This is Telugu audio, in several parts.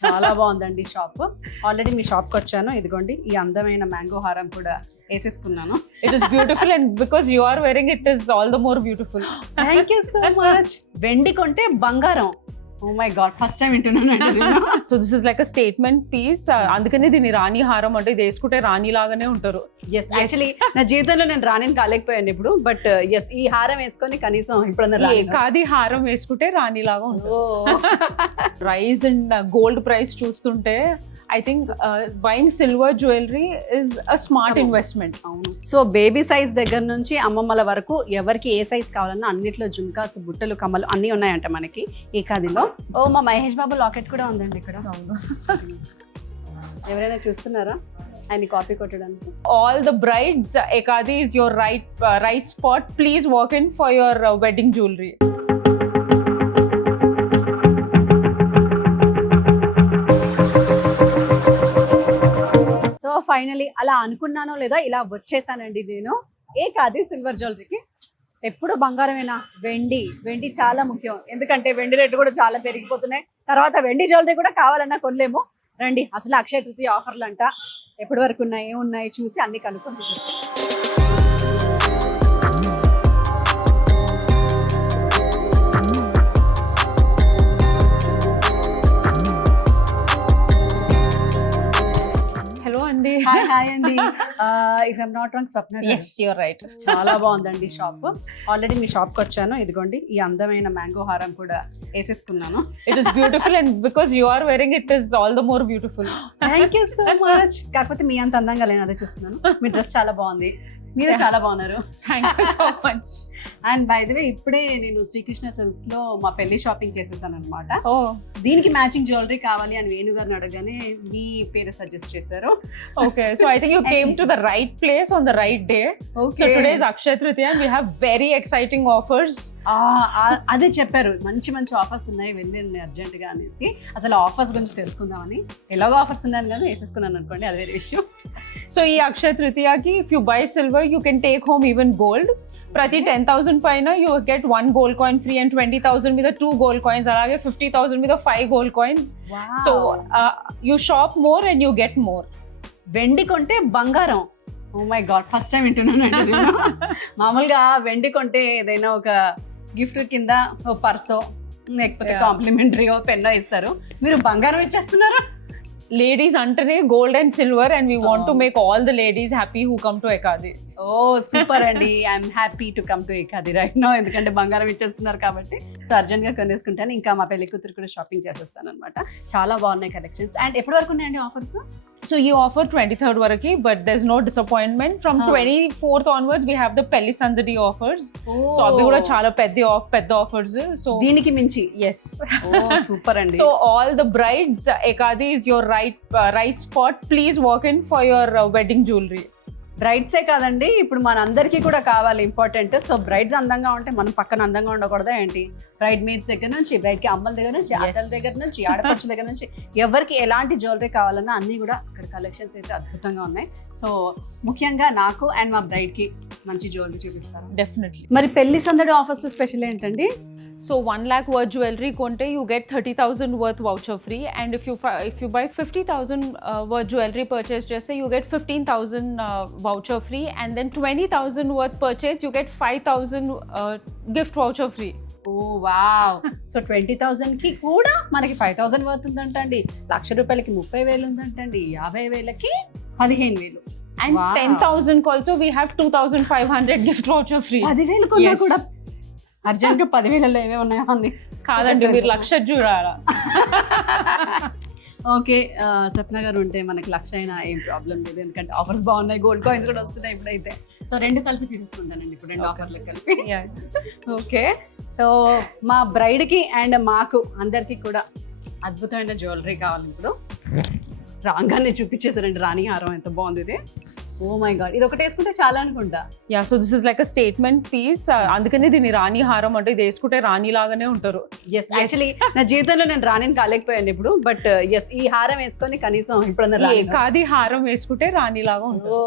చాలా బాగుందండి షాప్. ఆల్రెడీ మీ షాప్కి వచ్చాను. ఇదిగోండి ఈ అందమైన మ్యాంగో హారం కూడా వేసేసుకున్నాను. It is beautiful and because you are wearing it is all the more beautiful. Thank you so much. వెండి కొంటే బంగారం. Oh my god, first time వింటున్నానండి నేను. So this is like a statement piece. అందుకనే దీన్ని రాణి హారం అంటే ఇది వేసుకుంటే రాణి లాగానే ఉంటారు. ఎస్, యాక్చువల్లీ నా జీవితంలో నేను రాణిని కాలేకపోయాను ఇప్పుడు, బట్ ఎస్ ఈ హారం వేసుకొని కనీసం ఇప్పుడన్నా కాది హారం వేసుకుంటే రాణి లాగా ఉంటారు. రైజ్ అండ్ గోల్డ్ ప్రైస్ చూస్తుంటే I think buying silver jewellery is a smart investment. అవును. సో బేబీ సైజ్ దగ్గర నుంచి అమ్మమ్మల వరకు ఎవరికి ఏ సైజ్ కావాలన్నా అన్నిట్లో జుంకాస్, బుట్టలు, కమ్మలు అన్నీ ఉన్నాయంట మనకి ఈ కాదిలో. ఓ మా మహేష్ బాబు లాకెట్ కూడా ఉందండి ఇక్కడ. అవును. ఎవరైనా చూస్తున్నారా ఆయన కాపీ కొట్టడానికి? All the brides, Ekadi is your right spot. Please walk in for your wedding jewelry. So finally అలా అనుకున్నానో లేదా ఇలా వచ్చేసానండి నేను ఏకాది సిల్వర్ జ్యువెలరీకి. ఎప్పుడు బంగారమేనా? వెండి చాలా ముఖ్యం. ఎందుకంటే వెండి రేట్లు కూడా చాలా పెరిగిపోతున్నాయి. తర్వాత వెండి జ్యువెలరీ కూడా కావాలన్నా కొనలేము. రండి, అసలు అక్షయ తృతీయ ఆఫర్లు అంట ఎప్పటి వరకు ఉన్నాయి, ఏమున్నాయి చూసి అన్ని కనుక్కొని తీసేస్తాం. Hello, Andy. హాయ్ అండి. ఇఫ్ ఐమ్ నాట్ రాంగ్ స్వప్న గారు. Yes, you're right. చాలా బాగుందండి షాప్. ఆల్రెడీ మీ షాప్కి వచ్చాను. ఇదిగోండి ఈ అందమైన మ్యాంగో హారం కూడా వేసేసుకున్నాను. It is beautiful and because you are wearing it is all the more beautiful. Thank you so much. కాకపోతే మీ అంత అందంగా లేని అదే చూస్తున్నాను. మీ డ్రెస్ చాలా బాగుంది, మీరు చాలా బాగున్నారు. Thank you so much. And by the way ఇప్పుడే నేను శ్రీకృష్ణ సిల్క్స్ లో మా పెళ్లి షాపింగ్ చేసేసాను అనమాట. Oh, దీనికి మ్యాచింగ్ జ్యువెలరీ కావాలి అని వేణు గారిని అడగగానే మీ పేరు సజెస్ట్ చేశారు. okay. So I think you came to the right place on the right day. So today is Akshaya Tritiya and we have very exciting offers. అదే చెప్పారు, మంచి మంచి ఆఫర్స్ ఉన్నాయి, వెళ్ళండి అర్జెంట్ గా అనేసి. అసలు ఆఫర్స్ గురించి తెలుసుకుందామని, ఎలాగో ఆఫర్స్ ఉన్నాను కదా వేసేసుకున్నాను అనుకోండి, అదే విషయం. So ఈ Akshaya Tritiya ki if you buy silver you can take home even gold. ప్రతి 10,000 పైన you get 1 gold coin free and 20,000 మీద 2 gold coins, అలాగే 50,000 మీద 5 gold coins. So you shop more and you get more. వెండి కొంటే బంగారం. Oh my god, first time వింటున్నానండి నేను. మామూలుగా వెండి కొంటే ఏదైనా ఒక గిఫ్ట్ కింద ఓ పర్సో లేకపోతే కాంప్లిమెంటరీగా పెన్నో ఇస్తారు, మీరు బంగారం ఇచ్చేస్తున్నారు. Ladies అంటేనే gold and silver and we want to make all the ladies happy who come to Ekadi. Oh super అండి. I'm happy to come to Ekadi right no, ఎందుకంటే బంగారం ఇచ్చేస్తున్నారు కాబట్టి. సో అర్జెంట్ గా కొనేసుకుంటాను. ఇంకా మా పెళ్లి కూతురు కూడా షాపింగ్ చేసేస్తాను అనమాట. చాలా బాగున్నాయి కలెక్షన్స్. అండ్ ఎప్పటి వరకు ఉన్నాయండి offers? So you offer 23rd varaki, but there's no disappointment. From 24th onwards we have the Pelli Sandadi offers. So అవి కూడా చాలా పెద్ద offers. So దీనికి మించి yes. ఓ సూపర్ అండి. So all the brides, Ekadi is your right spot. Please walk in for your wedding jewelry. బ్రైడ్సే కాదండి, ఇప్పుడు మన అందరికీ కూడా కావాలి ఇంపార్టెంట్. సో బ్రైడ్స్ అందంగా ఉంటే మనం పక్కన అందంగా ఉండకూడదా ఏంటి? బ్రైడ్ మేడ్స్ దగ్గర నుంచి, బ్రైడ్ కి అమ్మల దగ్గర నుంచి, అత్తల దగ్గర నుంచి, ఆడపడుచుల దగ్గర నుంచి ఎవరికి ఎలాంటి జ్యువెలరీ కావాలన్నా అన్ని కూడా ఇక్కడ కలెక్షన్స్ అయితే అద్భుతంగా ఉన్నాయి. సో ముఖ్యంగా నాకు అండ్ మా బ్రైడ్ కి మంచి జ్యువెలరీ చూపిస్తారు. Definitely. మరి పెళ్లి సందడి ఆఫర్స్ స్పెషల్ ఏంటండి? So 1 lakh worth jewelry konte you get 30,000 worth voucher free, and if you buy 50,000 worth jewelry purchase just say you get 15,000 voucher free, and then 20,000 worth purchase you get 5,000 gift voucher free. Oh wow. So 20,000 కి కూడా మనకి 5,000 వర్త్ ఉందంట అండి. ₹1,00,000కి 30,000 ఉందంటండి. 50,000కి 15,000. And 10,000 also we have 2,500 gift voucher free. 10,000 కొన్నా కూడా అర్జెంట్ గా 10,000లో ఏమేమి ఉన్నాయో అంది. కాదండి, మీరు 1,00,000 చూడాలా. ఓకే, సప్న గారు ఉంటే మనకి 1,00,000 అయినా ఏం ప్రాబ్లం లేదు, ఎందుకంటే ఆఫర్స్ బాగున్నాయి, గోల్డ్ కాయిన్స్ కూడా వస్తున్నాయి ఇప్పుడైతే. సో 2 కలిపి తీసుకుంటానండి ఇప్పుడు, 2 ఆఫర్లు కలిపి. ఓకే, సో మా బ్రైడ్కి అండ్ మాకు అందరికీ కూడా అద్భుతమైన జ్యువెలరీ కావాలి. ఇప్పుడు రాగానే చూపించేసారండి రాణి హారం, ఎంత బాగుంది ఇది. ఓ మై గాడ్, ఇది ఒకటి వేసుకుంటే చాలా అనుకుంటా. So this is like a statement piece. అందుకనే దీన్ని రాణి హారం అంటే ఇది వేసుకుంటే రాణి లాగానే ఉంటారు. ఎస్, యాక్చువల్లీ నా జీవితంలో నేను రాణిని కాలేకపోయాను ఇప్పుడు, బట్ ఎస్ ఈ హారం వేసుకొని కనీసం ఇప్పుడన్నా కాది హారం వేసుకుంటే రాణి లాగా ఉంటారు.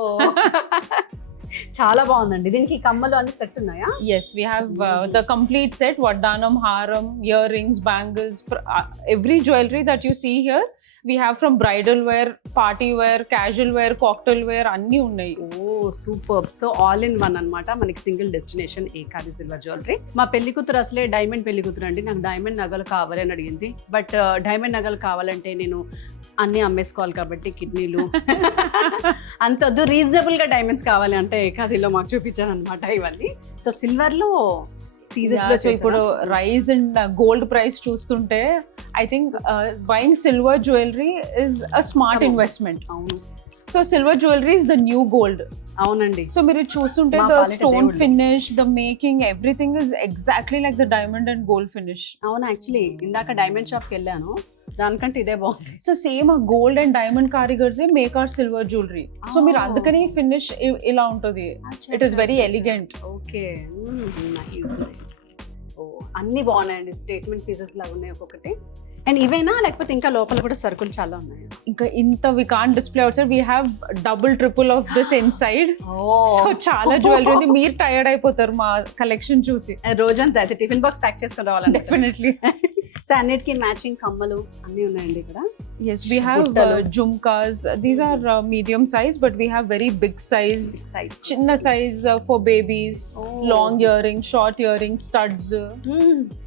చాలా బాగుందండి. దీనికి కమ్మలు అన్ని సెట్ ఉన్నాయా? Yes, we have the complete set, Vaddanam, Haram, earrings, bangles, every jewelry that you see here, we have from bridal wear, party wear, casual wear, cocktail wear, అన్నీ ఉన్నాయి. Oh super. So all in one అన్నమాట మనకి single destination Ekadi silver jewellery. మా పెళ్లి కూతురు అసలే డైమండ్ పెళ్లి కూతురు అండి. నాకు డైమండ్ నగలు కావాలి అని అడిగింది. బట్ డైమండ్ నగలు కావాలంటే నేను అన్నీ అమ్మేసుకోవాలి కాబట్టి కిడ్నీలు అంతొద్దు, రీజనబుల్ గా డైమండ్స్ కావాలి అంటే ఏకాదిలో మాకు చూపించాను అనమాట ఇవన్నీ. సో సిల్వర్ లో సీజన్స్ లో ఇప్పుడు రైజ్ ఇన్ గోల్డ్ ప్రైస్ చూస్తుంటే I think buying silver jewellery is a smart investment. అవును. So silver jewellery is the new gold. అవునండి. సో మీరు చూస్తుంటే the stone finish, the making, everything is exactly like the diamond and gold finish. అవును, యాక్చువల్లీ ఇందాక డైమండ్ షాప్ కి వెళ్ళాను, దానికంటే ఇదే బాగుంది. సో సేమ్ ఆ గోల్డ్ అండ్ డైమండ్ కారిగర్స్ make our silver jewellery. So మీరు అందుకని ఫినిష్ ఇలా ఉంటుంది. It is very elegant. Okay, అన్ని బాగున్నాయండి. స్టేట్మెంట్ పీసెస్ లాగా ఉన్నాయి ఒక్కొక్కటి. అండ్ ఇవేనా లేకపోతే ఇంకా లోపల కూడా సరుకులు చాలా ఉన్నాయి? ఇంకా ఇంత we can't display outside. We have double triple of this inside. So చాలా జ్యువెలరీ ఉంది. మీరు టైర్డ్ అయిపోతారు మా కలెక్షన్ చూసి. రోజంతా అయితే టిఫిన్ బాక్స్ ప్యాక్ చేసుకుని రావాలి డెఫినెట్లీ. సో అన్నిటికీ మ్యాచింగ్ కమ్మలు అన్ని ఉన్నాయండి ఇక్కడ. Yes, we have jhumkas. These are medium size, but we have very big size. Chinna size for babies. Long earrings, short earrings, studs.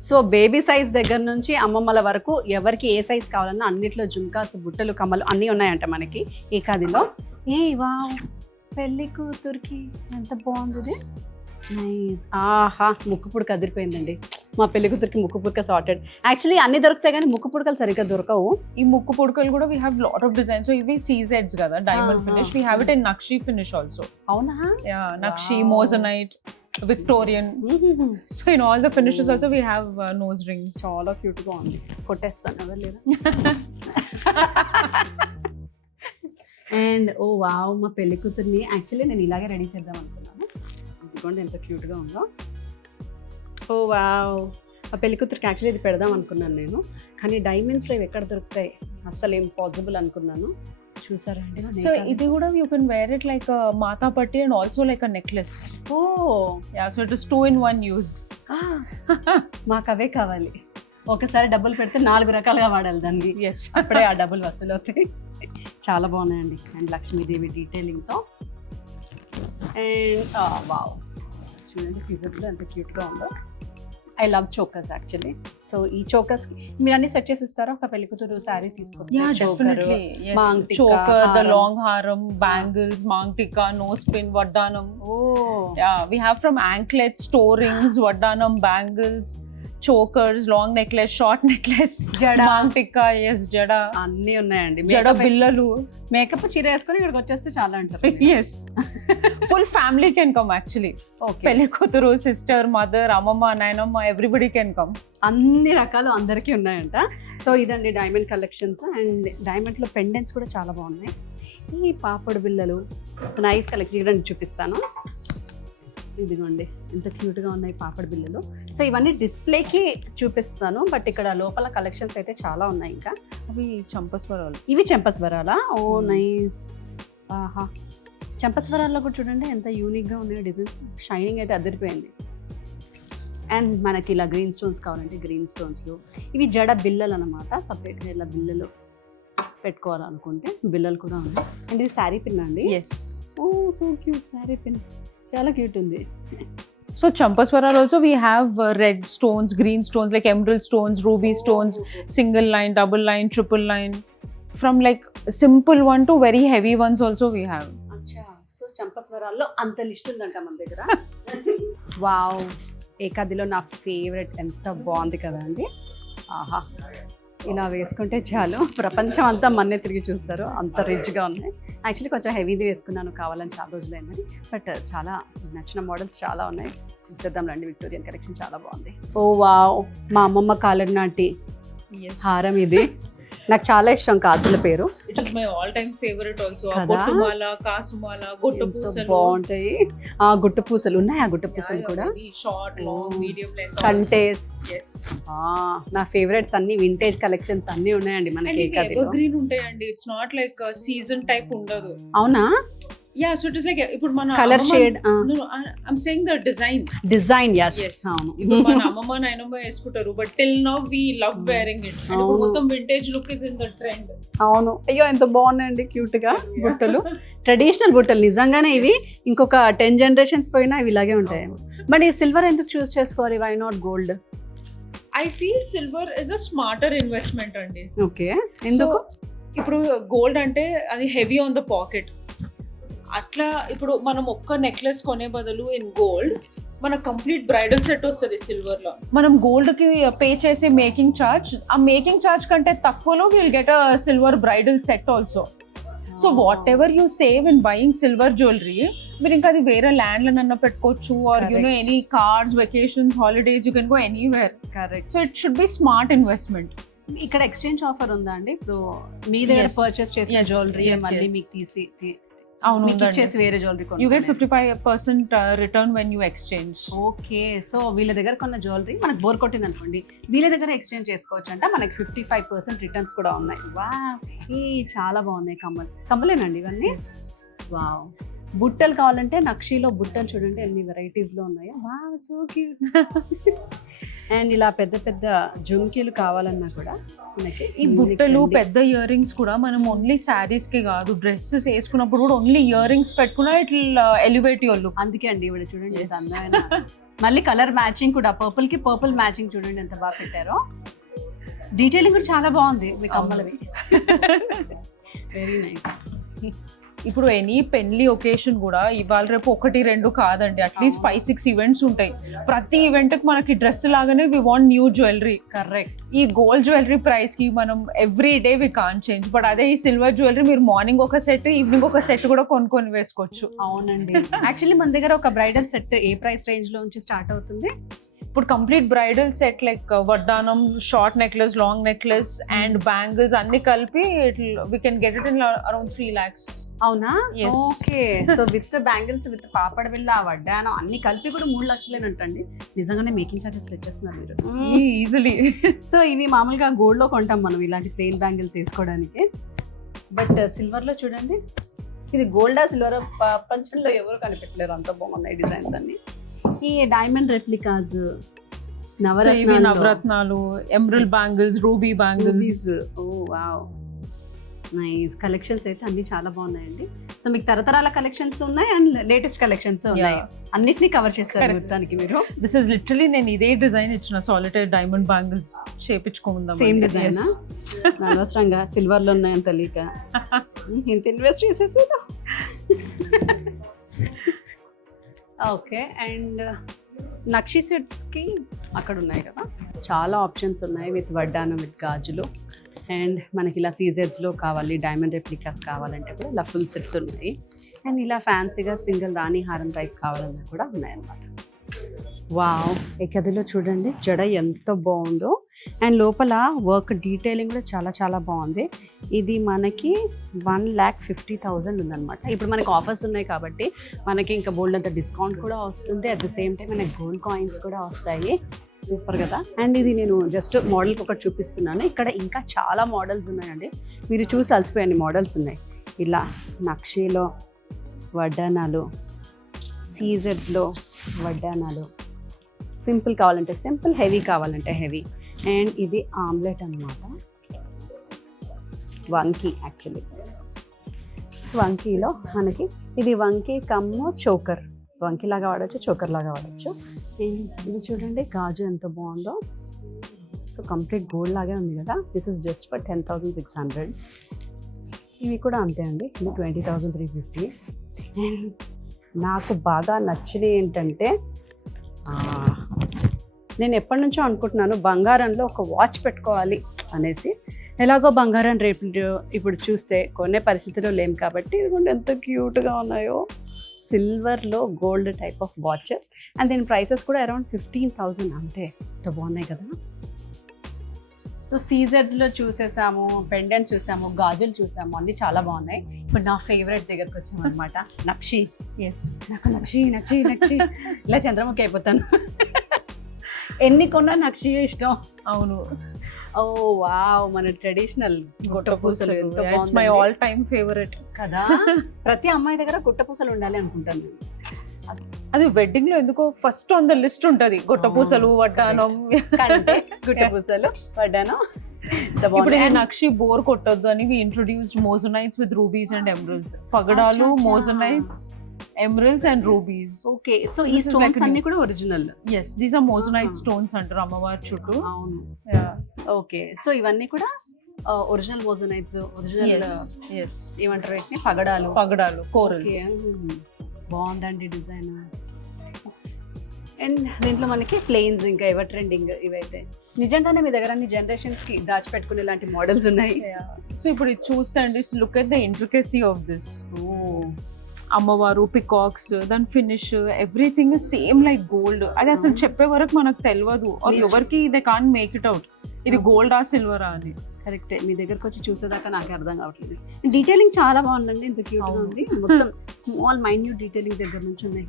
So baby size దగ్గర నుంచి అమ్మమ్మల వరకు ఎవరికి ఏ సైజ్ కావాలన్నా అన్నిట్లో జుంకాస్, బుట్టలు, కమ్మలు అన్నీ ఉన్నాయంట మనకి ఏకాదిలో. ఏ వావ్, పెళ్లి కూతురికి ఎంత బాగుంది. నైస్. ఆహా, ముక్కు పుడక అదిరిపోయిందండి. మా పెళ్లి కూతురికి ముక్కు పుడక సార్టెడ్. యాక్చువల్లీ అన్ని దొరుకుతాయి కానీ ముక్కు పుడకలు సరిగ్గా దొరకవు. ఈ ముక్కు పుడకలు కూడా we have lot of design. So ఇవి సీజెడ్స్ కదా, diamond finish. We have it in nakshi finish also. అవునా? Yeah, nakshi, moissanite, Victorian. So in all the finishes also we have nose rings. చాలా క్యూట్ గా ఉంది. కొట్టేస్తాను ఎవరు లేదా. అండ్ ఓ వావ్, మా పెళ్లి కూతుర్ని యాక్చువల్లీ నేను ఇలాగే రెడీ చేద్దాం అనుకున్నాను. ఇదిగోండి ఎంత క్యూట్గా ఉందో. ఓ వావ్, ఆ పెళ్లి కూతురికి యాక్చువల్లీ ఇది పెడదాం అనుకున్నాను నేను, కానీ డైమండ్స్లో ఇవి ఎక్కడ దొరుకుతాయి, అస్సలు ఇంపాసిబుల్ అనుకున్నాను. చూసారా అండి? సో ఇది కూడా you can wear it like matha patti and also like a necklace. Oh yeah, so it is 2-in-1 use. మాకు అవే కావాలి. ఒకసారి డబ్బులు పెడితే 4 రకాలుగా వాడాలి దాన్ని. ఎస్, అప్పుడే ఆ డబ్బులు వసూలు అవుతాయి. చాలా బాగున్నాయండి. అండ్ లక్ష్మీదేవి డీటెయిలింగ్తో. అండ్ వావ్, చూడండి సీజన్స్లో ఎంత క్యూట్గా ఉందో. I love chokers actually. So ఈ చోకర్స్ మీరు అన్ని సెట్ చేసి ఇస్తారా? ఒక పెళ్లి కూతురు శారీ తీసుకొస్తారు, చోకర్, ద లాంగ్ హారం, bangles, maang tikka, nose pin, వడ్డానం. We have from anklets, toe rings, వడ్డానం, bangles, chokers, long necklace, short necklace, జడ, మాంగ్ టిక్కా, ఎస్ జడ, అన్నీ ఉన్నాయండి. జడ బిల్లలు. మేకప్ చీర వేసుకొని ఇక్కడికి వచ్చేస్తే చాలా అంటారు. Yes, full family can come actually. పెళ్లి కూతురు, సిస్టర్, మదర్, అమ్మమ్మ, నాయనమ్మ, ఎవ్రీబడి కెన్ కమ్. అన్ని రకాలు అందరికీ ఉన్నాయంట. సో ఇదండి డైమండ్ కలెక్షన్స్. అండ్ డైమండ్లో పెండెంట్స్ కూడా చాలా బాగున్నాయి. ఈ పాపడు బిల్లలు, సో నైస్ కలెక్షన్ ఇవ్వడానికి చూపిస్తాను. ఇదిగోండి ఎంత క్యూట్గా ఉన్నాయి పాపడు బిల్లలు. సో ఇవన్నీ డిస్ప్లేకి చూపిస్తాను, బట్ ఇక్కడ లోపల కలెక్షన్స్ అయితే చాలా ఉన్నాయి. ఇంకా అవి చంపస్వరాలు. ఇవి చంపస్వరాలా? ఓ నైస్. ఆహా, చంపస్వరాల్లో కూడా చూడండి ఎంత యూనిక్గా ఉన్నాయి డిజైన్స్. షైనింగ్ అయితే అదిరిపోయింది. అండ్ మనకి ఇలా గ్రీన్ స్టోన్స్ కావాలంటే గ్రీన్ స్టోన్స్లో. ఇవి జడ బిల్లలు అనమాట. సపరేట్గా ఇలా బిల్లలు పెట్టుకోవాలనుకుంటే బిల్లలు కూడా ఉన్నాయి. అండ్ ఇది శారీ పిన్ అండి. ఎస్. ఓ సో క్యూట్, శారీ పిన్ చాలా క్యూట్ ఉంది. So champaswaral also we have red stones, green stones like emerald stones, ruby stones, single line, double line, triple line. From like simple one to very heavy ones also we have. అచ్చా, సో చంపస్వరాల్లో అంత లిస్ట్ ఉందంట మన దగ్గర. వావ్, ఏకాదిలో నా ఫేవరెట్. ఎంత బాగుంది కదా అండి. ఆహా, ఇలా వేసుకుంటే చాలు ప్రపంచం అంతా మన్నే తిరిగి చూస్తారు, అంత రిచ్గా ఉన్నాయి. యాక్చువల్లీ కొంచెం హెవీది వేసుకున్నాను కావాలని, చాలా రోజులైందని. బట్ చాలా నచ్చిన మోడల్స్ చాలా ఉన్నాయి. చూసేద్దాం రండి. విక్టోరియన్ కలెక్షన్ చాలా బాగుంది. ఓ వావ్, మా అమ్మమ్మ కాలర్ నాటి హారం ఇది. నాకు చాలా ఇష్టం కాసుల పేరు. It is my all time favorite also. బొట్టుమాల, కాసుమాల, గుట్ట పూసలు బాగుంటాయి. ఆ గుట్ట పూసలు ఉన్నాయి. ఆ గుట్ట పూసలు కూడా షార్ట్, లాంగ్, మీడియం లెంత్, కంటేస్. yes. నా ఫేవరెట్స్ అన్ని వింటేజ్ కలెక్షన్స్ అన్ని ఉన్నాయండి మనకి ఏకాదిలో. ఎవర్ గ్రీన్ ఉంటాయండి. It's not like season type ఉండదు. అవునా? Yeah, so it is like ఇప్పుడు మన Color shade, No, I'm saying the design. Design yes Yes. ఇప్పుడు మన అమ్మమ్మ నాయనమ్మ వేసుకుంటారు, but till now we love wearing it. And ఇప్పుడు మొత్తం vintage look is in the trend. అవును. అయ్యో ఎంత బాగున్నాయండి క్యూట్ గా బుట్టలు, ట్రెడిషనల్ బుట్టలు నిజంగానే ఇవి ఇంకొక 10 generations పోయినా ఇవి ఇలాగే ఉంటాయి. మరి సిల్వర్ ఎందుకు చూస్ చేసుకోవాలి, why not gold? I feel silver is a smarter investment అండి. ఓకే, ఎందుకు? ఇప్పుడు గోల్డ్ అంటే అది హెవీ ఆన్ ద పాకెట్, అట్లా ఇప్పుడు మనం ఒక్క నెక్లెస్ కొనే బదులు ఇన్ గోల్డ్ మన కంప్లీట్ బ్రైడల్ సెట్ వస్తుంది సిల్వర్ లో. మనం గోల్డ్ కి పే చేసే మేకింగ్ చార్జ్, ఆ మేకింగ్ చార్జ్ కంటే తక్కువలో will get a silver bridal set also. So whatever you save in buying silver jewellery, మీరు ఇంకా అది వేరే ల్యాండ్ లోనన్నా పెట్టుకోవచ్చు, or you know any cards, vacations, holidays, you can go anywhere. Correct. So it should be smart investment. ఇక్కడ ఎక్స్చేంజ్ ఆఫర్ ఉందా అండి? ఇప్పుడు మీ దగ్గర పర్చేస్ చేసిన జ్యువెలరీ మళ్ళీ మీకు తీసి మీకు ఇచ్చేసి వేరే జ్యువెలరీ కొను, you get 55% return when you exchange. Okay, so వీళ్ళ దగ్గర కొన్న జ్యువెలరీ మనకు బోర్ కొట్టింది అనుకోండి, వీళ్ళ దగ్గర ఎక్స్చేంజ్ చేసుకోవచ్చు అంట. మనకి 55% రిటర్న్స్ కూడా ఉన్నాయి. వా, ఈ చాలా బాగున్నాయి కమ్మలేనండి ఇవన్నీ. వావ్. బుట్టలు కావాలంటే నక్షీలో బుట్టలు చూడండి ఎన్ని varieties లో ఉన్నాయో. Wow, so cute. అండ్ ఇలా పెద్ద పెద్ద జుంకీలు కావాలన్నా కూడా మనకి ఈ బుట్టలు, పెద్ద ఇయర్ రింగ్స్ కూడా మనం ఓన్లీ శారీస్ కి కాదు, డ్రెస్సెస్ వేసుకున్నప్పుడు కూడా ఓన్లీ ఇయర్ రింగ్స్ పెట్టుకున్నా ఇట్లా ఎలివేట్ యువర్ లుక్. అందుకే అండి ఇవిడ చూడండి ఎంత అందమైన, మళ్ళీ కలర్ మ్యాచింగ్ కూడా, పర్పుల్ కి పర్పుల్ మ్యాచింగ్ చూడండి ఎంత బాగా పెట్టారో. డీటెయిలింగ్ కూడా చాలా బాగుంది మీ కమ్మలవి. Very nice. ఇప్పుడు ఎనీ పెళ్లి ఒకేషన్ కూడా ఇవాళ రేపు 1-2 కాదండి, అట్లీస్ట్ 5-6 ఈవెంట్స్ ఉంటాయి. ప్రతి ఈవెంట్ కి మనకి డ్రెస్ లాగానే we want new jewellery. Correct. ఈ గోల్డ్ జ్యువెలరీ ప్రైస్ కి మనం every day we can change, but అదే ఈ సిల్వర్ జ్యువెలరీ మీరు మార్నింగ్ ఒక సెట్, ఈవినింగ్ ఒక సెట్ కూడా కొనుక్కొని వేసుకోవచ్చు. అవునండి. యాక్చువల్లీ మన దగ్గర ఒక బ్రైడల్ సెట్ ఏ ప్రైస్ రేంజ్ లో నుంచి స్టార్ట్ అవుతుంది? ఇప్పుడు కంప్లీట్ బ్రైడల్ సెట్ లైక్ వడ్డానం, short necklace, long necklace and bangles అన్ని కలిపి we can get it in around 3 lakhs. అవునా? Okay. So with bangles, with పాపడ బిళ్ళ, వడ్డానం అన్ని కలిపి కూడా 3 లక్షలేనంటండి. నిజంగానే మేకింగ్ చార్జెస్ పెట్టేస్తున్నారు మీరు ఈజీలీ. సో ఇవి మామూలుగా గోల్డ్ లో కొంటాం మనం ఇలాంటి ప్లెయిన్ బ్యాంగిల్స్ వేసుకోవడానికి, బట్ సిల్వర్ లో చూడండి ఇది గోల్డా సిల్వర్ ప్రపంచంలో ఎవరు కనిపెట్టలేరు, అంత బాగున్నాయి డిజైన్స్ అన్ని. ఈ డైమండ్ రెప్లికాస్, నవరత్నాలు, ఎమరల్డ్ బ్యాంగిల్స్, రూబీ బ్యాంగిల్స్. ఓ వావ్, నైస్ కలెక్షన్స్ అయితే అన్ని చాలా బాగున్నాయండి. సో మీకు తరతరాల కలెక్షన్స్ ఉన్నాయి అండ్ లేటెస్ట్ కలెక్షన్స్ ఉన్నాయి, అన్నిటినీ కవర్ చేస్తారు మొత్తానికి మీరు. దిస్ ఇస్ లిటరలీ నేను ఇదే డిజైన్ ఇచ్చిన సాలిటరీ డైమండ్ బ్యాంగిల్స్ చేపించుకుందాం. సేమ్ డిజైన్ అనవసరంగా సిల్వర్ లో ఉన్నాయని తెలియక ఇంత ఇన్వెస్ట్ చేసేసి. ఓకే, అండ్ నక్షి సెట్స్కి అక్కడ ఉన్నాయి కదా చాలా ఆప్షన్స్ ఉన్నాయి, విత్ వడ్డానం, విత్ గాజులు. అండ్ మనకి ఇలా సీజెడ్స్లో కావాలి, డైమండ్ రెప్లికాస్ కావాలంటే కూడా ఇలా ఫుల్ సెట్స్ ఉన్నాయి. అండ్ ఇలా ఫ్యాన్సీగా సింగిల్ రాణి హారం టైప్ కావాలన్నా కూడా ఉన్నాయన్నమాట. వావ్, ఈ గదిలో చూడండి జడ ఎంత బాగుందో, అండ్ లోపల వర్క్ డీటెయిలింగ్ కూడా చాలా చాలా బాగుంది. ఇది మనకి 1,50,000 ఉందన్నమాట. ఇప్పుడు మనకి ఆఫర్స్ ఉన్నాయి కాబట్టి మనకి ఇంకా బోల్డ్ అంత డిస్కౌంట్ కూడా వస్తుంది. అట్ ద సేమ్ టైం మనకి గోల్డ్ కాయిన్స్ కూడా వస్తాయి. సూపర్ కదా. అండ్ ఇది నేను జస్ట్ మోడల్కి ఒకటి చూపిస్తున్నాను. ఇక్కడ ఇంకా చాలా మోడల్స్ ఉన్నాయండి, మీరు చూసి అలసిపోయే మోడల్స్ ఉన్నాయి. ఇలా నక్షీలో వడ్డానాలు, సీజెడ్స్లో వడ్డానాలు, సింపుల్ కావాలంటే సింపుల్, హెవీ కావాలంటే హెవీ. అండ్ ఇది ఆమ్లెట్ అన్నమాట, వంకీ. యాక్చువల్లీ వంకీలో మనకి ఇది వంకీ కమ్ము చోకర్, వంకీ లాగా వాడచ్చు, చోకర్ లాగా వాడచ్చు. అండ్ ఇది చూడండి గాజు ఎంత బాగుందో. సో కంప్లీట్ గోల్డ్ లాగే ఉంది కదా. This is just for 10,600. ఇవి కూడా అంతే అండి, ఇది 20,350. అండ్ నాకు బాగా నచ్చినవి ఏంటంటే, నేను ఎప్పటి నుంచో అనుకుంటున్నాను బంగారంలో ఒక వాచ్ పెట్టుకోవాలి అనేసి. ఎలాగో బంగారం రేపు ఇప్పుడు చూస్తే కొనే పరిస్థితిలో లేం కాబట్టి ఇదిగోండి ఎంత క్యూట్గా ఉన్నాయో, సిల్వర్లో gold type of watches. And దీని ప్రైసెస్ కూడా అరౌండ్ 15,000 అంతే. ఎంత బాగున్నాయి కదా. సో సీజెడ్స్లో చూసేసాము, పెండెంట్స్ చూసాము, గాజులు చూసాము, అన్నీ చాలా బాగున్నాయి. ఇప్పుడు నా ఫేవరెట్ దగ్గరకు వచ్చాము అనమాట, నక్షి. ఎస్, నాకు నక్షి నక్షి నక్షి ఇలా చంద్రముఖి అయిపోతాను. ఎన్ని కొన్నా నక్షి ఇష్టం. అవును. ఓ వావ్, మన ట్రెడిషనల్ గొట్ట పూసలు ఎంత బాగుంది. My all time favourite. కదా ప్రతి అమ్మాయి దగ్గర గుట్టపూసలు ఉండాలి అనుకుంటాను నేను. అది వెడ్డింగ్ లో ఎందుకో ఫస్ట్ ఆన్ ద లిస్ట్ ఉంటది గొట్టపూసలు వడ్డానం. కంటే గుట్టపూసలు వడ్డానం. ఇప్పుడు ఈ నక్షి బోర్ కొట్టొద్దు అని we introduced moissanites with rubies and emeralds. పగడాలు, మోజనైట్స్, emeralds and rubies. Okay, so ఈ స్టోన్స్ అన్ని కూడా original. Yes, these are moissanite stones అంటారు అమ్మవారి చుట్టూ. అవును. ఓకే, సో ఇవన్నీ కూడా ఒరిజినల్ మోజనైట్స్, ఒరిజినల్ ఏమంటారు వీటిని, పగడాలు కోరల్స్. బాగుందండి డిజైన్. అండ్ దీంట్లో మనకి ప్లెయిన్స్, ఇంకా ఎవర్ ట్రెండింగ్ ఇవైతే నిజంగానే మీ దగ్గర అన్ని జనరేషన్స్ కి దాచిపెట్టుకునే లాంటి మోడల్స్ ఉన్నాయి. సో ఇప్పుడు ఇది చూస్తే అండి, look at the intricacy of this. అమ్మవారు, పికాక్స్, దాని finish, everything same like gold. అది అసలు చెప్పే వరకు మనకు తెలియదు, ఎవరికి they can't make it out ఇది గోల్డా సిల్వరా అని. కరెక్టే, మీ దగ్గరకు వచ్చి చూసేదాకా నాకు అర్థం కావట్లేదు. డీటెయిలింగ్ చాలా బాగుందండి, ఇంత క్యూట్గా ఉంది. మొత్తం స్మాల్ మైన్యూట్ డీటెయిలింగ్ దగ్గర నుంచి ఉన్నాయి.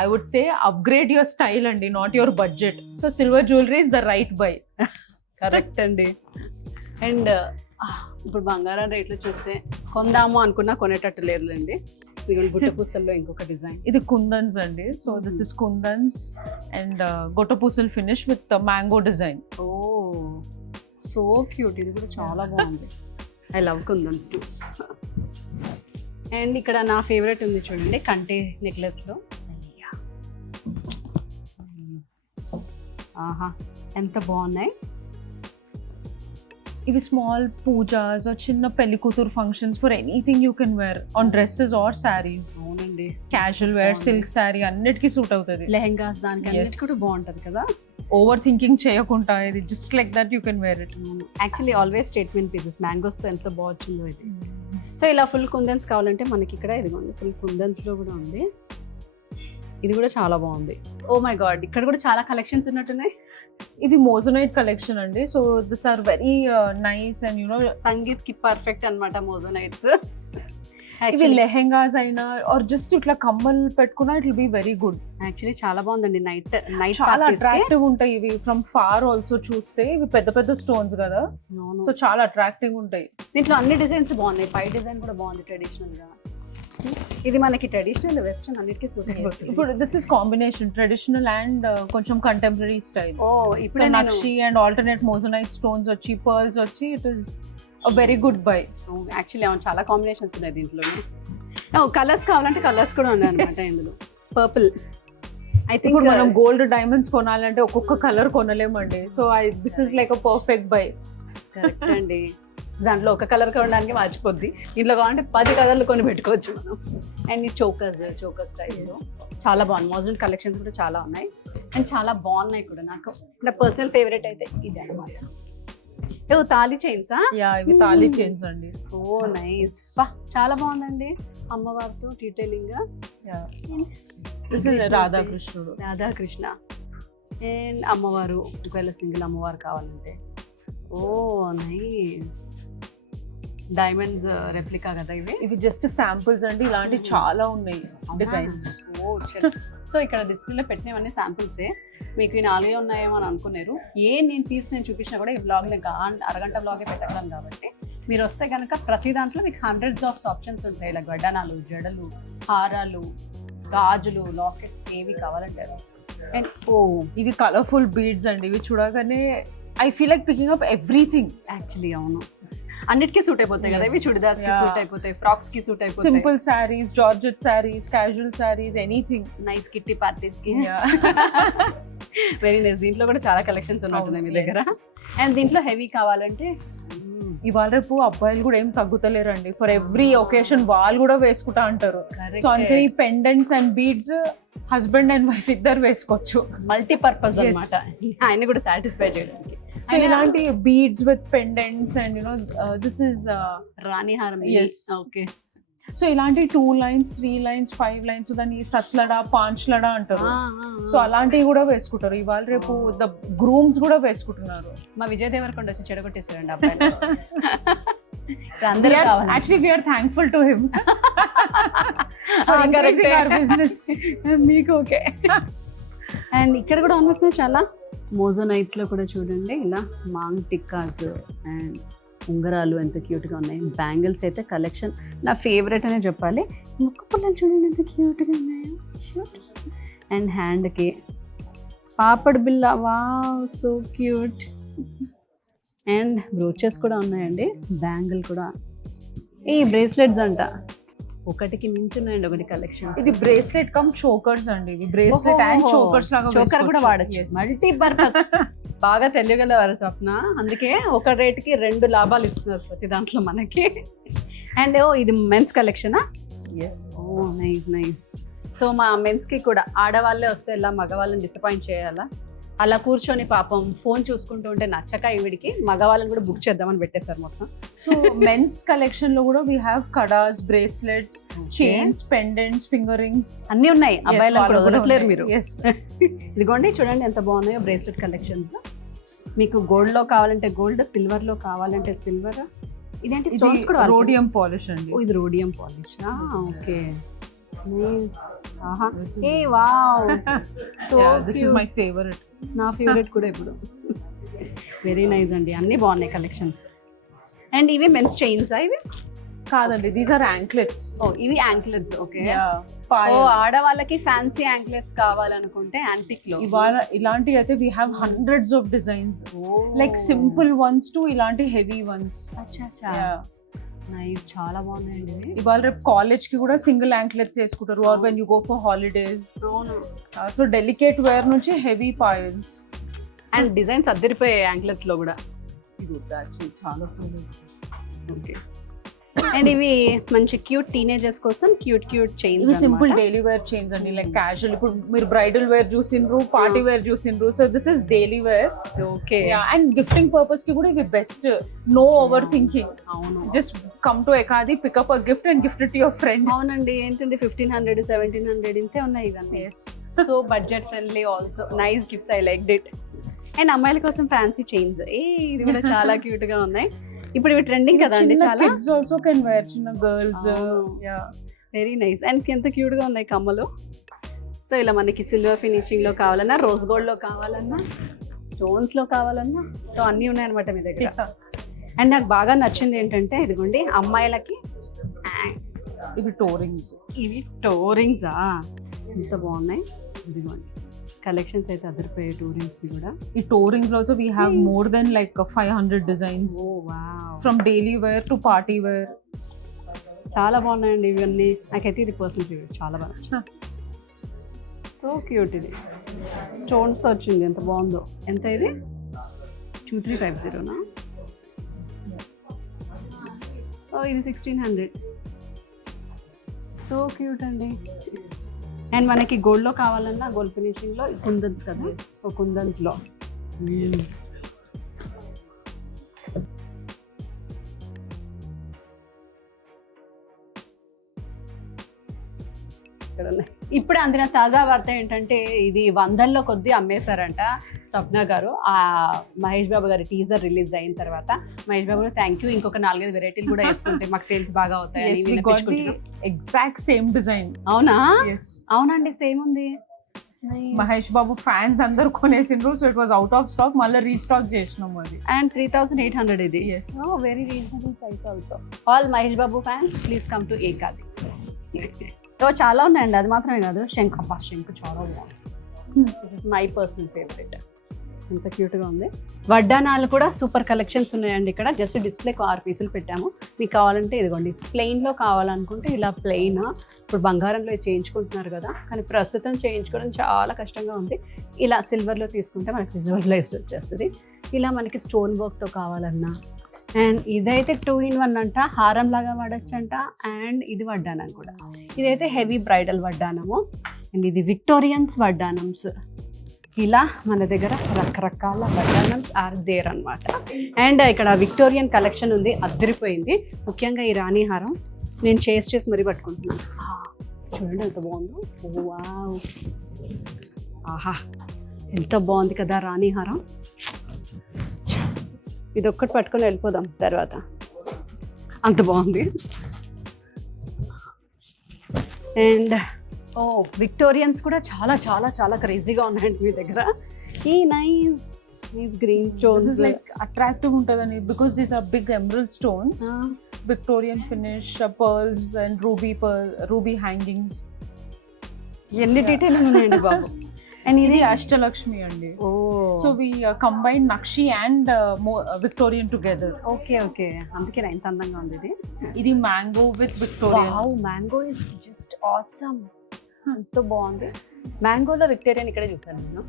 I would say upgrade your style అండి, not your budget. So silver jewelry is the right buy. Correct అండి. అండ్ ఇప్పుడు బంగారం రేట్లు చూస్తే కొందాము అనుకున్నా కొనేటట్టు లేదులేండి. గుట్టపూసల్లో ఇంకొక డిజైన్, ఇది కుందన్స్ అండి. So this is kundans and గొట్టపూసల్ finish with mango design. Oh so cute, ఇది కూడా చాలా బాగుంది. I love kundans too. And ఇక్కడ నా ఫేవరెట్ ఉంది చూడండి, కంటే నెక్లెస్లో. ఆహా, ఎంత బాగున్నాయి. ఇవి స్మాల్ పూజాస్, చిన్న పెళ్లి కూతురు functions, for anything you can wear on dresses or saris. అవునండి, క్యాజువల్ వేర్, సిల్క్ శారీ అన్నిటికీ సూట్ అవుతుంది. లెహెంగాస్ దానికి అన్నిటి కూడా బాగుంటది కదా. ఓవర్ థింకింగ్ చేయకుండా ఇది just like that you can wear it. Actually always statement pieces, మ్యాంగోస్తో ఎంత బాగుంటుందో ఇది. సో ఇలా ఫుల్ కుందన్స్ కావాలంటే మనకి ఇక్కడ ఇదిగోండి, ఫుల్ కుందన్స్లో కూడా ఉంది. ఇది కూడా చాలా బాగుంది. ఓ మై గాడ్, ఇక్కడ కూడా చాలా కలెక్షన్స్ ఉన్నట్టున్నాయి. ఇది మోజనైట్ కలెక్షన్ అండి. So this are very nice and you know sangeet కి పర్ఫెక్ట్ అన్నమాట మోజనైట్స్. ఇవి లెహెంగాస్ అయినా ఆర్ జస్ట్ ఇట్లా కమ్మలు పెట్టుకున్నా it will be very good. Actually చాలా బాగుందండి. నైట్ చాలా అట్రాక్టివ్ ఉంటాయి ఇవి. ఫ్రమ్ ఫార్ ఆల్సో చూస్తే ఇవి పెద్ద పెద్ద స్టోన్స్ కదా, సో చాలా అట్రాక్టివ్ ఉంటాయి. దీంట్లో అన్ని డిజైన్స్ బాగున్నాయి. పై డిజైన్ కూడా బాగుంది ట్రెడిషనల్ గా. ఇది మనకి ట్రెడిషనల్, వెస్టర్న్ అన్నిటికీ సూట్ అవుతుంది. ఇప్పుడు this is combination traditional and కొంచెం కంటెంపరీ స్టైల్. ఓ ఇప్పుడు నక్షి అండ్ ఆల్టర్నేట్ మోజనైట్ స్టోన్స్ వచ్చి, పర్ల్స్ వచ్చి, it is a very good bye. Actually చాలా కాంబినేషన్స్ ఉన్నాయి దీంట్లో. కలర్స్ కావాలంటే కలర్స్ కూడా ఉన్నాయి అనమాట ఇందులో. పర్పుల్, ఐ థింక్ ఇప్పుడు మనం గోల్డ్ డైమండ్స్ కొనాలంటే ఒక్కొక్క కలర్ కొనలేమండి. So this is like a perfect buy. Correct అండి. దాంట్లో ఒక కలర్ కొనడానికి మార్చిపోద్ది, ఇంట్లో కావాలంటే 10 కలర్లు కొని పెట్టుకోవచ్చు మనం. అండ్ ఈ చోకర్ స్టైల్లో చాలా బాగుంది. మోజల్ కలెక్షన్స్ కూడా చాలా ఉన్నాయి అండ్ చాలా బాగున్నాయి కూడా. నాకు నా పర్సనల్ ఫేవరెట్ అయితే ఇది అనమాట. తాళీ చైన్సా? ఇవి తాళీ చైన్స్ అండి. ఓ నైస్, బా చాలా బాగుందండి. అమ్మవారితో డీటెయిలింగ్. రాధాకృష్ణ అండ్ అమ్మవారు, ఒకవేళ సింగిల్ అమ్మవారు కావాలంటే. ఓ నైస్, డైమండ్స్ రెప్లికా కదా ఇవి. ఇవి జస్ట్ శాంపుల్స్ అండి, ఇలాంటి చాలా ఉన్నాయి డిజైన్స్. ఓ సో ఇక్కడ డిస్ప్లేలో పెట్టినవన్నీ శాంపుల్సే. మీకు ఈ 4 ఉన్నాయేమో అని అనుకున్నారు. నేను చూపించినా కూడా ఈ బ్లాగ్ ఇంకా అరగంట బ్లాగే పెట్టగలను కాబట్టి మీరు వస్తే కనుక ప్రతి దాంట్లో మీకు హండ్రెడ్స్ ఆఫ్ ఆప్షన్స్ ఉంటాయి. ఇలా వడ్డానాలు, జడలు, హారాలు, గాజులు, లాకెట్స్, ఏవి కావాలంటే. అండ్ ఇవి కలర్ఫుల్ బీడ్స్ అండి. ఇవి చూడగానే I feel like picking up everything. Actually అవును, అన్నిటికీ సూట్ అయిపోతాయి కదా ఇవి. చుడిదార్స్ కి సూట్ అయిపోతాయి, ఫ్రాక్స్ కి సూట్ అయిపోతాయి, simple saris, georgette saris, casual saris, anything. Nice kitty parties కి. Very nice. దీంట్లో కూడా చాలా కలెక్షన్స్ ఉన్నట్టున్నాయి మీ దగ్గర. అండ్ దీంట్లో హెవీ కావాలంటే ఇవాళ రేపు అబ్బాయిలు కూడా ఏం తగ్గుతలేరండి. ఫర్ ఎవ్రీ ఒకేషన్ వాళ్ళు కూడా వేసుకుంటా అంటారు. సో అందుకే ఈ pendants and beads husband and wife ఇద్దరు వేసుకోవచ్చు. మల్టీపర్పస్ అన్నమాట, ఆయన కూడా సాటిస్ఫై చేయడానికి. సో ఇలాంటి beads with pendants and this is రాణి హారం. ఓకే, సో ఇలాంటి 2 lines, 3 lines, 5 lines, దాన్ని సత్లడా, పాంచ్లడా అంటారు. సో అలాంటివి కూడా వేసుకుంటారు. ఇవాళ రేపు ద గ్రూమ్స్ కూడా వేసుకుంటున్నారు. మా విజయ్ దేవరకొండ వచ్చి చెడగొట్టేసారండి అబ్బాయి. Actually we are thankful to him for increasing our business. మీకు ఓకే. అండ్ ఇక్కడ కూడా ఉన్నట్టు చాలా మోజనైట్స్ లో కూడా చూడండి, ఇలా మాంగ్ టిక్కాస్ అండ్ ఉంగరాలు ఎంత క్యూట్గా ఉన్నాయి. బ్యాంగిల్స్ అయితే కలెక్షన్ నా ఫేవరెట్ అనే చెప్పాలి. ముక్కు పుల్లలు చూడండి ఎంత క్యూట్గా ఉన్నాయో. అండ్ హ్యాండ్కి పాపడ్ బిల్ల, wow so cute. And brooches కూడా ఉన్నాయండి, బ్యాంగిల్ కూడా. ఈ బ్రేస్లెట్స్ అంట, ఒకటికి మించి ఉన్నాయండి ఒకటి కలెక్షన్. ఇది బ్రేస్లెట్ కమ్ చోకర్స్ అండి, ఇవి బ్రేస్లెట్ అండ్ చోకర్స్ లాగా చోకర్ కూడా వాడచ్చు, మల్టీపర్పస్. బాగా తెలియగలవారు స్వప్న, అందుకే ఒక రేట్కి 2 లాభాలు ఇస్తున్నారు ప్రతి దాంట్లో మనకి. అండ్ ఇది మెన్స్ కలెక్షనా? ఓ నైస్ నైస్. సో మా మెన్స్కి కూడా ఆడవాళ్ళే వస్తే ఇలా మగవాళ్ళని డిసప్పాయింట్ చేయాలా? అలా కూర్చొని పాపం ఫోన్ చూసుకుంటూ ఉంటే నచ్చక ఈవిడికి మగవాళ్ళని కూడా బుక్ చేద్దామని పెట్టేశారు మొత్తం. సో మెన్స్ కలెక్షన్ లో కూడా we have kadas, bracelets, chains, pendants, finger rings అన్నీ ఉన్నాయి. అబ్బాయిలను కూడా వదలట్లేరు మీరు. ఇదిగోండి చూడండి ఎంత బాగున్నాయో బ్రేస్లెట్ కలెక్షన్స్. మీకు గోల్డ్ లో కావాలంటే గోల్డ్, సిల్వర్ లో కావాలంటే సిల్వర్. ఇదేంటి స్టోన్స్ కూడా? రోడియం పాలిష్ అండి. ఓ ఇది రోడియం పాలిష్. Okay nice. ఆహా ఏ wow so this is my favourite. నా ఫేవరెట్ కూడా ఇప్పుడు. వెరీ నైస్ అండి, అన్నీ బాగున్నాయి కలెక్షన్స్. అండ్ ఇవి మెన్స్ చైన్స్ ఇవి? కాదండి, దీస్ ఆర్ యాంక్లెట్స్. ఓ ఇవి యాంక్లెట్స్. ఓకే. ఓ ఆడవాళ్ళకి ఫ్యాన్సీ యాంక్లెట్స్ కావాలనుకుంటే యాంటిక్ లో ఇవాళ ఇలాంటి అయితే we have hundreds of designs, like simple once to ఇలాంటి హెవీ వన్స్. అచ్చా అచ్చా నైస్, చాలా బాగున్నాయండి. ఇవాళ రేపు కాలేజ్ కి కూడా సింగిల్ యాంక్లెట్స్ వేసుకుంటారు, or when you go for holidays. So delicate wear నుంచి హెవీ పాయల్స్ అండ్ డిజైన్స్ అద్దరిపోయాయి యాంక్లెట్స్ లో కూడా. చాలా ఓకే. అండ్ ఇవి మంచి క్యూట్ టీనేజర్స్ కోసం క్యూట్ చైన్స్. ఇవి సింపుల్ డైలీ వేర్ చైన్స్ అండి, లైక్ క్యాజువల్. ఇప్పుడు మీరు బ్రైడల్ వేర్ చూసిండ్రు, పార్టీ వేర్ చూసిండ్రు, so this is daily wear. Okay. And gifting purpose కి కూడా ఇవి బెస్ట్. No over thinking. అవును, just come to Ekadi, pickup a gift and gift it your friend. అవునండి, ఏంటంటే 1500 1700 ఇంతే ఉన్నాయి ఇవన్నీ. So budget friendly also. Nice gifts, I like it. And అమ్మాయిల కోసం ఫ్యాన్సీ చైన్స్, ఇది కూడా చాలా క్యూట్ గా ఉన్నాయి. ఇప్పుడు ఇవి ట్రెండింగ్ కదండి, చాలా. కిడ్స్ ఆల్సో కెన్ వేర్, చిన్న గర్ల్స్. Very nice. అండ్ ఎంత క్యూట్ గా ఉన్నాయి కమ్మలు. సో ఇలా మనకి సిల్వర్ ఫినిషింగ్ లో కావాలన్నా, రోజ్ గోల్డ్ లో కావాలన్నా, స్టోన్స్ లో కావాలన్నా, సో అన్నీ ఉన్నాయన్నమాట మీ దగ్గర. అండ్ నాకు బాగా నచ్చింది ఏంటంటే ఇదిగోండి అమ్మాయిలకి ఇవి టోరింగ్స్. ఇవి టోరింగ్సా? ఎంత బాగున్నాయి. ఇదిగోండి కలెక్షన్స్ అయితే అదిరిపోయాయి టోరింగ్స్ కూడా. ఈ టోరింగ్స్ లో also we have more than like 500 designs. Oh wow. From daily wear to party wear. చాలా బాగున్నాయండి ఇవన్నీ. నాకైతే ఇది పర్సనల్ ఫేవరెట్, చాలా బాగా. So cute. ఇది స్టోన్స్తో వచ్చింది, ఎంత బాగుందో. ఎంత ఇది? 2350నా? ఓ ఇది 1600. సో క్యూట్ అండి. అండ్ మనకి గోల్డ్లో కావాలన్నా గోల్డ్ ఫినిషింగ్లో కుందన్స్ కదా, ఓ కుందన్స్లో. ఇప్పుడు అందిన తాజా వార్త ఏంటంటే ఇది 100ల్లో కొద్దీ అమ్మేశారంట స్వప్న గారు. ఆ మహేష్ బాబు గారి టీజర్ రిలీజ్ అయిన తర్వాత మహేష్ బాబు గారు థ్యాంక్ యూ, ఇంకొక 4-5 వెరైటీలు కూడా వేసుకుంటే మాకు సేల్స్ బాగా అవుతాయి. Exact same design. అవునా? అవునండి, సేమ్ ఉంది. మహేష్ బాబు ఫ్యాన్స్ అందరూ కొనేసిండ్రు, so it was out of stock, మళ్ళీ రీస్టాక్ చేసినాం అది. అండ్ 3800 ఇది. Very reasonable price also. All Mahesh Babu fans please come to Ekadi. చాలా ఉన్నాయండి, అది మాత్రమే కాదు. శంఖ, అబ్బా శంఖ చాలా బాగుంది. This is my personal favourite. ఎంత క్యూట్గా ఉంది. వడ్డానాలు కూడా సూపర్ కలెక్షన్స్ ఉన్నాయండి ఇక్కడ. జస్ట్ డిస్ప్లేకి 6 పీసులు పెట్టాము. మీకు కావాలంటే ఇదిగోండి, ప్లెయిన్లో కావాలనుకుంటే ఇలా ప్లెయిన్. ఇప్పుడు బంగారంలో చేయించుకుంటున్నారు కదా, కానీ ప్రస్తుతం చేయించుకోవడం చాలా కష్టంగా ఉంది. ఇలా సిల్వర్లో తీసుకుంటే మనకి విజువలైజ్డ్ వచ్చేస్తుంది. ఇలా మనకి స్టోన్ వర్క్తో కావాలన్నా. అండ్ ఇదైతే 2-in-1 అంట, హారం లాగా వాడచ్చంట. అండ్ ఇది వడ్డానం కూడా. ఇదైతే హెవీ బ్రైడల్ వడ్డానము. అండ్ ఇది విక్టోరియన్స్ వడ్డానమ్స్. ఇలా మన దగ్గర రకరకాల వడ్డానమ్స్ ఆర్ దేర్ అనమాట. అండ్ ఇక్కడ విక్టోరియన్ కలెక్షన్ ఉంది, అద్దరిపోయింది. ముఖ్యంగా ఈ రాణి హారం నేను చేసి మరీ పట్టుకుంటున్నాను. చూడండి ఎంత బాగుందో. వావ్, ఆహా ఎంత బాగుంది కదా రాణి హారం. ఇది ఒక్కటి పట్టుకొని వెళ్ళిపోదాం తర్వాత, అంత బాగుంది. అండ్ విక్టోరియన్స్ కూడా చాలా చాలా చాలా క్రేజీగా ఉన్నాయండి మీ దగ్గర. ఈ nice These green This stones. is like attractive untadani because these are big emerald stones, Victorian finish, pearls and ruby hangings. ఎన్ని డీటెయిలింగ్ ఉన్నాయండి బాబు. అండ్ ఇది ఇది అష్టలక్ష్మి అండి. ఓ So we combined Nakshi and Victorian together. Okay okay, అందుకే ఇంత అందంగా ఉంది ఇది. ఇది mango with Victorian. Wow, mango is just awesome. ఎంతో బాగుంది. మ్యాంగోలో విక్టోరియన్ ఇక్కడే చూసాను నేను.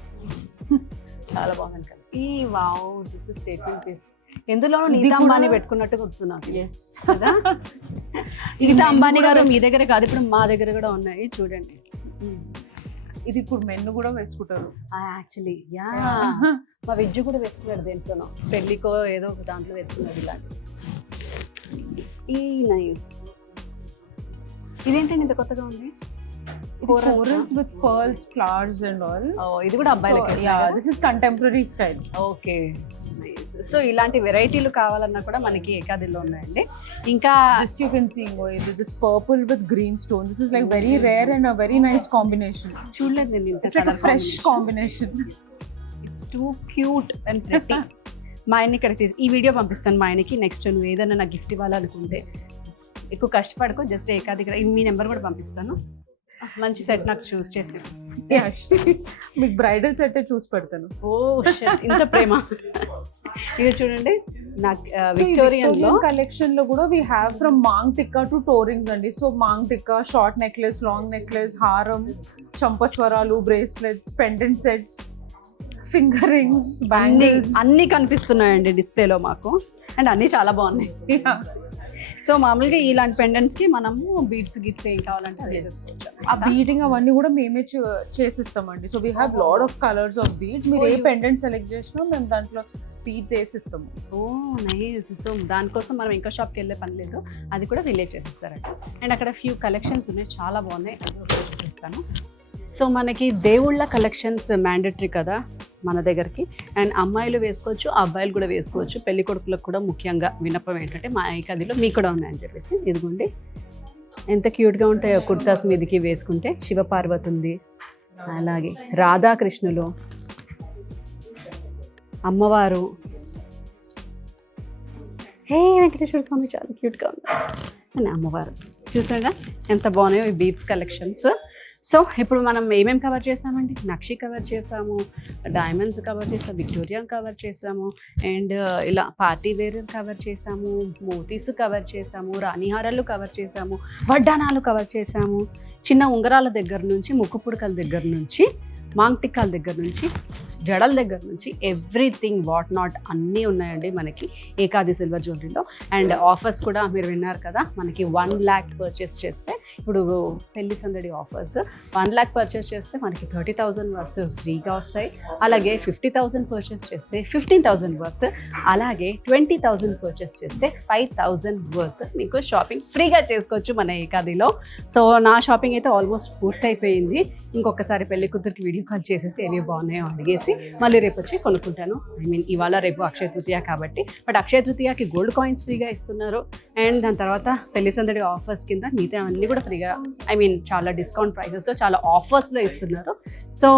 చాలా బాగుంది కదా. ఈ wow, this is statement piece. ఎందులోనూ ఇది నీతా కూడా- అంబానీ పెట్టుకున్నట్టు గుర్తున్నాను. Yes. కదా. ఇది నీతా men అంబానీ కూడా గారు మీ దగ్గర కాదు, ఇప్పుడు మా దగ్గర కూడా ఉన్నాయి చూడండి. ఇది ఇప్పుడు మెన్ను కూడా వేసుకుంటారు. యాక్చువల్లీ యా, మా విజ్జు కూడా వేసుకున్నాడు దేంట్లోనో, పెళ్ళికో ఏదో ఒక దాంట్లో వేసుకున్నాడు ఇలాంటి. ఈ నైస్. ఇదేంటండి ఇంత కొత్తగా ఉంది? Corals with pearls, flowers and all. ఇది కూడా అబ్బాయిలకి. Yeah, this is contemporary style. Okay nice. So ఇలాంటి వెరైటీలు కావాలన్నా కూడా మనకి ఏకాదిలో ఉన్నాయండి. ఇంకా This you can see, this purple with green stone. This is like very rare and a very nice combination. చూడలేదు నేను ఇంత. It's like a fresh combination. It's too cute and pretty. మా ఆయన్ని ఇక్కడ ఈ వీడియో పంపిస్తాను మా ఆయనకి. నెక్స్ట్ నువ్వు ఏదైనా నాకు గిఫ్ట్ ఇవ్వాలనుకుంటే ఎక్కువ కష్టపడుకో, జస్ట్ ఏకాది మీ నెంబర్ కూడా పంపిస్తాను. మంచి సెట్ నాకు చూస్ చేసి. Yeah, మీకు బ్రైడల్ సెట్ చూసి పెడతాను. ఓ షిట్, ఇంత ప్రేమ. ఇది చూడండి నాకు విక్టోరియన్ లో కలెక్షన్ లో కూడా we have from maang tikka to toe rings అండి. So maang tikka, short necklace, long necklace, హారం, చంపస్వరాలు, bracelets, pendant sets, finger rings, bangles అన్ని కనిపిస్తున్నాయండి డిస్ప్లేలో మాకు. అండ్ అన్ని చాలా బాగున్నాయి. సో మామూలుగా ఇలాంటి పెండెంట్స్ కి మనము బీడ్స్ గిట్స్ ఏం కావాలంటే అది వేసేసుకోవచ్చు. ఆ బీడింగ్ అవన్నీ కూడా మేమే చేసిస్తామండి. So we have lot of colours of beads. మీరు ఏ పెండెంట్ సెలెక్ట్ చేసినా మేము దాంట్లో బీడ్స్ వేసిస్తాము. Oh nice. సో దానికోసం మనం ఇంకో షాప్కి వెళ్ళే పని లేదు, అది కూడా రిలేట్ చేసిస్తారంట. అండ్ అక్కడ ఫ్యూ కలెక్షన్స్ ఉన్నాయి, చాలా బాగున్నాయి, అది కూడా చూపిస్తాను. సో మనకి దేవుళ్ళ కలెక్షన్స్ మ్యాండేటరీ కదా మన దగ్గరికి. అండ్ అమ్మాయిలు వేసుకోవచ్చు, అబ్బాయిలు కూడా వేసుకోవచ్చు. పెళ్లి కొడుకులకు కూడా ముఖ్యంగా విన్నపం ఏంటంటే మా ఏకాదిలో మీకు కూడా ఉన్నాయని చెప్పేసి. ఇదిగోండి ఎంత క్యూట్గా ఉంటాయో కుర్తాస్ మీదకి వేసుకుంటే. శివపార్వతి ఉంది, అలాగే రాధాకృష్ణులు, అమ్మవారు, హే వెంకటేశ్వర స్వామి చాలా క్యూట్గా ఉంది. అని అమ్మవారు చూసారా ఎంత బాగున్నాయో ఈ బీడ్స్ కలెక్షన్స్. సో ఇప్పుడు మనం ఏమేమి కవర్ చేసామండి? నక్షి కవర్ చేసాము, డైమండ్స్ కవర్ చేసాము, విక్టోరియన్ కవర్ చేసాము, అండ్ ఇలా పార్టీ వేర్ కవర్ చేసాము, మోతీస్ కవర్ చేసాము, రాణిహారాలు కవర్ చేసాము, వడ్డానాలు కవర్ చేసాము, చిన్న ఉంగరాల దగ్గర నుంచి, ముక్కు పుడకల దగ్గర నుంచి, మాంగ్ టిక్కాల దగ్గర నుంచి, జడల దగ్గర నుంచి ఎవ్రీథింగ్ వాట్ నాట్ అన్నీ ఉన్నాయండి మనకి ఏకాది సిల్వర్ జ్యువెలరీలో. అండ్ ఆఫర్స్ కూడా మీరు విన్నారు కదా, మనకి 1 lakh పర్చేస్ చేస్తే, ఇప్పుడు పెళ్లి సందడి ఆఫర్స్, 1 lakh పర్చేస్ చేస్తే మనకి 30,000 వర్త్ ఫ్రీగా వస్తాయి. అలాగే 50,000 పర్చేస్ చేస్తే 15,000 వర్త్, అలాగే 20,000 పర్చేస్ చేస్తే 5,000 వర్త్ మీకు షాపింగ్ ఫ్రీగా చేసుకోవచ్చు మన ఏకాదిలో. సో నా షాపింగ్ అయితే ఆల్మోస్ట్ పూర్తయిపోయింది. ఇంకొకసారి పెళ్లి కూతురికి వీడియో కాల్ చేసేసి ఏవి బాగున్నాయో అడిగేసి మళ్ళీ రేపు వచ్చి కొనుక్కుంటాను. ఐ మీన్ ఇవాళ రేపు అక్షయ తృతీయ కాబట్టి. బట్ అక్షయ తృతీయకి గోల్డ్ కాయిన్స్ ఫ్రీగా ఇస్తున్నారు. అండ్ దాని తర్వాత పెళ్లి సందడి ఆఫర్స్ కింద మిగతా అన్నీ కూడా ఫ్రీగా, ఐ మీన్ చాలా డిస్కౌంట్ ప్రైసెస్లో, చాలా ఆఫర్స్లో ఇస్తున్నారు. సో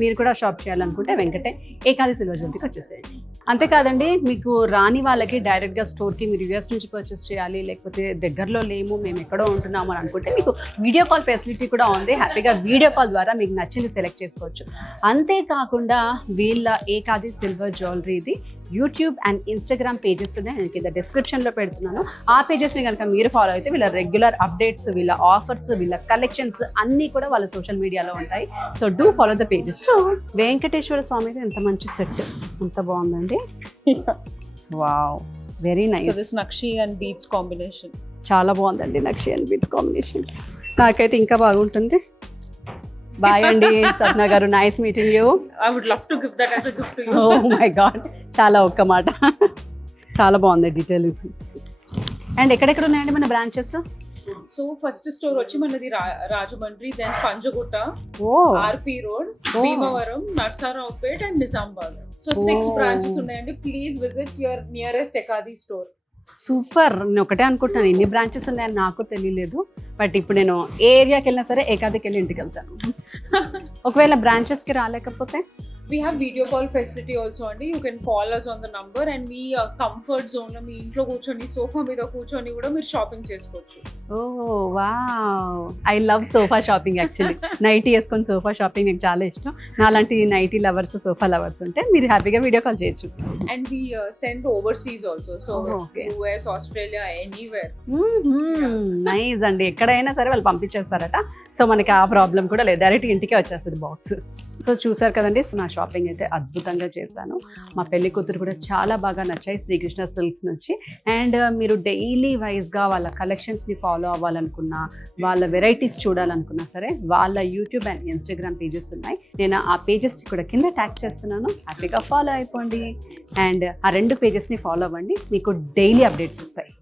మీరు కూడా షాప్ చేయాలనుకుంటే వెంకటే ఏకాది సిల్వర్ జ్యువెలరీకి వచ్చేసేయండి. అంతేకాదండి, మీకు రాని వాళ్ళకి డైరెక్ట్గా స్టోర్కి మీరు యూఎస్ నుంచి పర్చేస్ చేయాలి, లేకపోతే దగ్గరలో లేము మేము ఎక్కడో ఉంటున్నాము అని అనుకుంటే మీకు వీడియో కాల్ ఫెసిలిటీ కూడా ఉంది. హ్యాపీగా వీడియో కాల్ ద్వారా మీకు నచ్చింది సెలెక్ట్ చేసుకోవచ్చు. అంతేకాకుండా వీళ్ళ ఏకాది సిల్వర్ జ్యువెలరీది యూట్యూబ్ అండ్ ఇన్స్టాగ్రామ్ పేజెస్ ఉన్నాయి, నేను కింద డిస్క్రిప్షన్లో పెడుతున్నాను. ఆ పేజెస్ని కనుక మీరు ఫాలో అయితే వీళ్ళ రెగ్యులర్ అప్డేట్స్, వీళ్ళ ఆఫర్స్, వీళ్ళ కలెక్షన్స్ అన్నీ కూడా వాళ్ళ సోషల్ మీడియాలో ఉంటాయి. So do follow the pages. Venkateswara స్వామిది ఎంత మంచి సెట్, ఎంత బాగుందండి. Wow, very nice. Nakshi and beads combination చాలా బాగుందండి నక్షి అండ్ బీడ్స్ కాంబినేషన్. నాకైతే ఇంకా బాగుంటుంది. బాయ్ అండి సప్న గారు, nice meeting you. I would love to give that as a gift to you. Oh my god, చాలా ఒక్క మాట. చాలా బాగుంది డీటెయిల్స్. అండ్ ఎక్కడెక్కడ ఉన్నాయండి మన బ్రాంచెస్? సో ఫస్ట్ స్టోర్ వచ్చి మనది Rajahmundry, then Panjagutta, RP road, Bhimavaram, Narsaraopet and Nizamabad. So 6 branches ఉన్నాయండి. Please visit your nearest Ekadi store. Super. నేను ఒకటే అనుకుంటున్నాను ఎన్ని బ్రాంచెస్ ఉన్నాయని నాకు తెలియలేదు. బట్ ఇప్పుడు నేను ఏ ఏరియాకి వెళ్ళినా సరే ఏకాదికి వెళ్ళి ఇంటికి వెళ్తాను. ఒకవేళ బ్రాంచెస్కి రాలేకపోతే We have video call facility also అండి. You can call us on the number and me comfort zone లో మీ ఇంట్లో కూర్చొని సోఫా మీద కూర్చొని కూడా మీరు షాపింగ్ చేసుకోవచ్చు. Oh wow, I love sofa shopping actually. Nightie వేసుకొని సోఫా షాపింగ్ నాకు చాలా ఇష్టం. నాలాంటి నైటీ లవర్స్, సోఫా లవర్స్ ఉంటే మీరు హ్యాపీగా వీడియో కాల్ చేయొచ్చు. And we send overseas also. So Oh, okay. US, Australia, anywhere. Nice అండి, ఎక్కడైనా సరే వాళ్ళు పంపించేస్తారట. సో మనకి ఆ ప్రాబ్లం కూడా లేదు, డైరెక్ట్ ఇంటికే వచ్చేస్తుంది బాక్స్. సో చూసారు కదండి, నా షాపింగ్ అయితే అద్భుతంగా చేశాను. మా పెళ్లి కూతురు కూడా చాలా బాగా నచ్చాయి శ్రీకృష్ణ సిల్క్స్ నుంచి. అండ్ మీరు డైలీ వైజ్గా వాళ్ళ కలెక్షన్స్ని ఫాలో అవ్వాలనుకున్నా, వాళ్ళ వెరైటీస్ చూడాలనుకున్నా సరే, వాళ్ళ యూట్యూబ్ అండ్ ఇన్స్టాగ్రామ్ పేజెస్ ఉన్నాయి. నేను ఆ పేజెస్ కూడా కింద ట్యాగ్ చేస్తున్నాను, హ్యాపీగా ఫాలో అయిపోండి. అండ్ ఆ 2 పేజెస్ని ఫాలో అవ్వండి, మీకు డైలీ అప్డేట్స్ వస్తాయి.